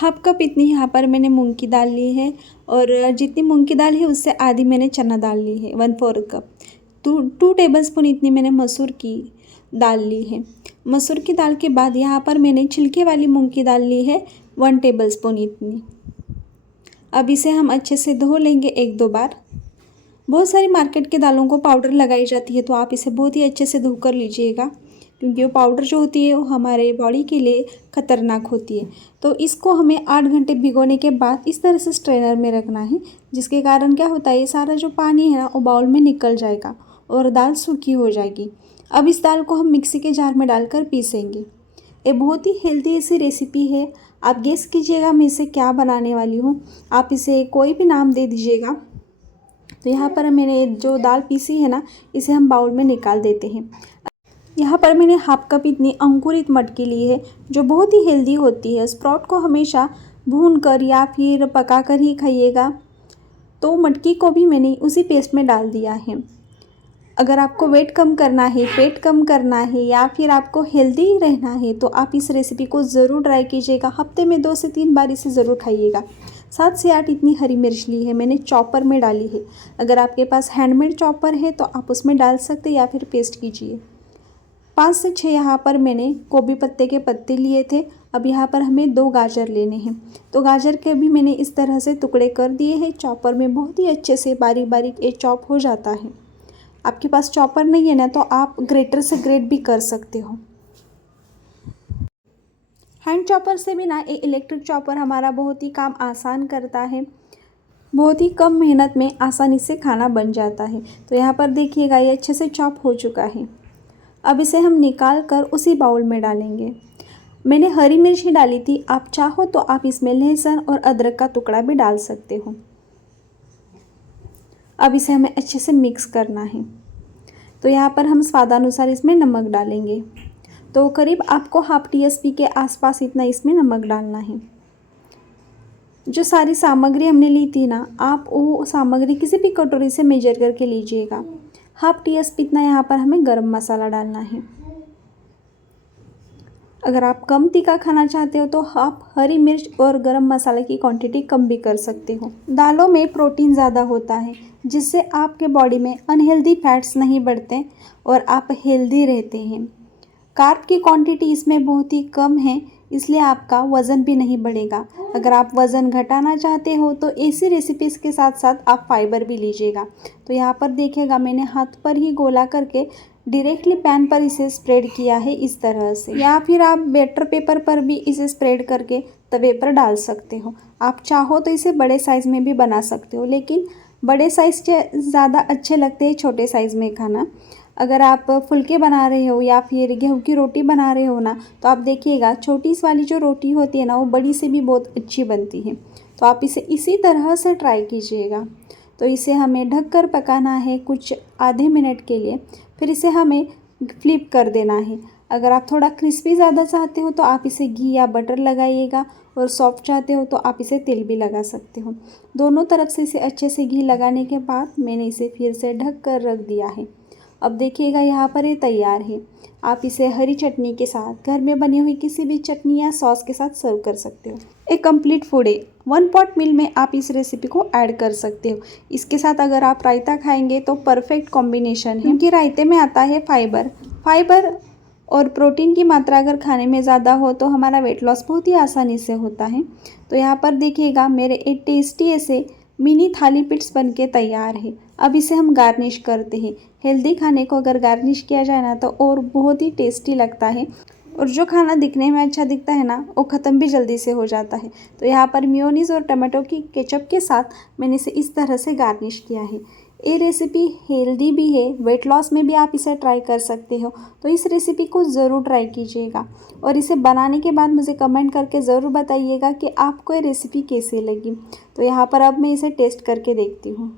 Half cup इतनी यहाँ पर मैंने मूंग की दाल ली है और जितनी मूंग की दाल है उससे आधी मैंने चना दाल ली है 1/4 कप। 2 टेबलस्पून इतनी मैंने मसूर की दाल ली है। मसूर की दाल के बाद यहाँ पर मैंने छिलके वाली मूंग की दाल ली है 1 टेबलस्पून इतनी। अब इसे हम अच्छे से धो लेंगे 1-2 बार। बहुत सारी मार्केट के दालों को पाउडर लगाई जाती है, तो आप इसे बहुत ही अच्छे से धो कर लीजिएगा, क्योंकि वो पाउडर जो होती है वो हमारे बॉडी के लिए ख़तरनाक होती है। तो इसको हमें 8 घंटे भिगोने के बाद इस तरह से स्ट्रेनर में रखना है, जिसके कारण क्या होता है, ये सारा जो पानी है ना वो बाउल में निकल जाएगा और दाल सूखी हो जाएगी। अब इस दाल को हम मिक्सी के जार में डालकर पीसेंगे। ये बहुत ही हेल्दी ऐसी रेसिपी है। आप गेस कीजिएगा मैं इसे क्या बनाने वाली हूँ। आप इसे कोई भी नाम दे दीजिएगा। तो यहाँ पर मैंने जो दाल पीसी है ना, इसे हम बाउल में निकाल देते हैं। यहाँ पर मैंने हाफ कप इतनी अंकुरित मटकी ली है, जो बहुत ही हेल्दी होती है। स्प्राउट को हमेशा भूनकर या फिर पकाकर ही खाइएगा। तो मटकी को भी मैंने उसी पेस्ट में डाल दिया है। अगर आपको वेट कम करना है, पेट कम करना है या फिर आपको हेल्दी रहना है, तो आप इस रेसिपी को ज़रूर ट्राई कीजिएगा। हफ्ते में 2 से 3 बार इसे ज़रूर खाइएगा। 7 से 8 इतनी हरी मिर्च ली है, मैंने चॉपर में डाली है। अगर आपके पास हैंडमेड चॉपर है तो आप उसमें डाल सकते या फिर पेस्ट कीजिए। 5 से 6 यहाँ पर मैंने गोभी पत्ते के पत्ते लिए थे। अब यहाँ पर हमें 2 गाजर लेने हैं, तो गाजर के भी मैंने इस तरह से टुकड़े कर दिए हैं। चॉपर में बहुत ही अच्छे से बारीक बारीक ये चॉप हो जाता है। आपके पास चॉपर नहीं है ना, तो आप ग्रेटर से ग्रेट भी कर सकते हो। हैंड चॉपर से भी ना ये इलेक्ट्रिक चॉपर हमारा बहुत ही काम आसान करता है। बहुत ही कम मेहनत में आसानी से खाना बन जाता है। तो यहाँ पर देखिएगा ये अच्छे से चॉप हो चुका है। अब इसे हम निकाल कर उसी बाउल में डालेंगे। मैंने हरी मिर्च ही डाली थी, आप चाहो तो आप इसमें लहसुन और अदरक का टुकड़ा भी डाल सकते हो। अब इसे हमें अच्छे से मिक्स करना है। तो यहाँ पर हम स्वादानुसार इसमें नमक डालेंगे। तो करीब आपको हाफ टीस्पून के आसपास इतना इसमें नमक डालना है। जो सारी सामग्री हमने ली थी ना, आप वो सामग्री किसी भी कटोरी से मेजर करके लीजिएगा। हाफ टीस्पून इतना यहाँ पर हमें गरम मसाला डालना है। अगर आप कम तीखा खाना चाहते हो तो आप हरी मिर्च और गरम मसाले की क्वांटिटी कम भी कर सकते हो। दालों में प्रोटीन ज़्यादा होता है, जिससे आपके बॉडी में अनहेल्दी फैट्स नहीं बढ़ते और आप हेल्दी रहते हैं। कार्ब की क्वांटिटी इसमें बहुत ही कम है, इसलिए आपका वज़न भी नहीं बढ़ेगा। अगर आप वज़न घटाना चाहते हो तो ऐसी रेसिपीज़ के साथ साथ आप फाइबर भी लीजिएगा। तो यहाँ पर देखिएगा मैंने हाथ पर ही गोला करके डायरेक्टली पैन पर इसे स्प्रेड किया है इस तरह से, या फिर आप बटर पेपर पर भी इसे स्प्रेड करके तवे पर डाल सकते हो। आप चाहो तो इसे बड़े साइज़ में भी बना सकते हो, लेकिन बड़े साइज़ से ज़्यादा अच्छे लगते हैं छोटे साइज़ में खाना। अगर आप फुलके बना रहे हो या फिर गेहूं की रोटी बना रहे हो ना, तो आप देखिएगा छोटी वाली जो रोटी होती है ना, वो बड़ी से भी बहुत अच्छी बनती है। तो आप इसे इसी तरह से ट्राई कीजिएगा। तो इसे हमें ढककर पकाना है कुछ आधे मिनट के लिए, फिर इसे हमें फ्लिप कर देना है। अगर आप थोड़ा क्रिस्पी ज़्यादा चाहते हो तो आप इसे घी या बटर लगाइएगा, और सॉफ्ट चाहते हो तो आप इसे तेल भी लगा सकते हो। दोनों तरफ से इसे अच्छे से घी लगाने के बाद मैंने इसे फिर से ढक कर रख दिया है। अब देखिएगा यहाँ पर ये तैयार है। आप इसे हरी चटनी के साथ, घर में बनी हुई किसी भी चटनी या सॉस के साथ सर्व कर सकते हो। एक कंप्लीट फूड है। 1 पॉट मील में आप इस रेसिपी को ऐड कर सकते हो। इसके साथ अगर आप रायता खाएंगे तो परफेक्ट कॉम्बिनेशन है, क्योंकि रायते में आता है फाइबर और प्रोटीन की मात्रा अगर खाने में ज़्यादा हो तो हमारा वेट लॉस बहुत ही आसानी से होता है। तो यहाँ पर देखिएगा मेरे एक टेस्टी ऐसे मिनी थाली पीट्स बन के तैयार है। अब इसे हम गार्निश करते हैं। हेल्दी खाने को अगर गार्निश किया जाए ना, तो और बहुत ही टेस्टी लगता है, और जो खाना दिखने में अच्छा दिखता है ना, वो ख़त्म भी जल्दी से हो जाता है। तो यहाँ पर मेयोनीज़ और टमाटो की केचप के साथ मैंने इसे इस तरह से गार्निश किया है। ये रेसिपी हेल्दी भी है, वेट लॉस में भी आप इसे ट्राई कर सकते हो। तो इस रेसिपी को ज़रूर ट्राई कीजिएगा, और इसे बनाने के बाद मुझे कमेंट करके ज़रूर बताइएगा कि आपको ये रेसिपी कैसी लगी। तो यहाँ पर अब मैं इसे टेस्ट करके देखती हूँ।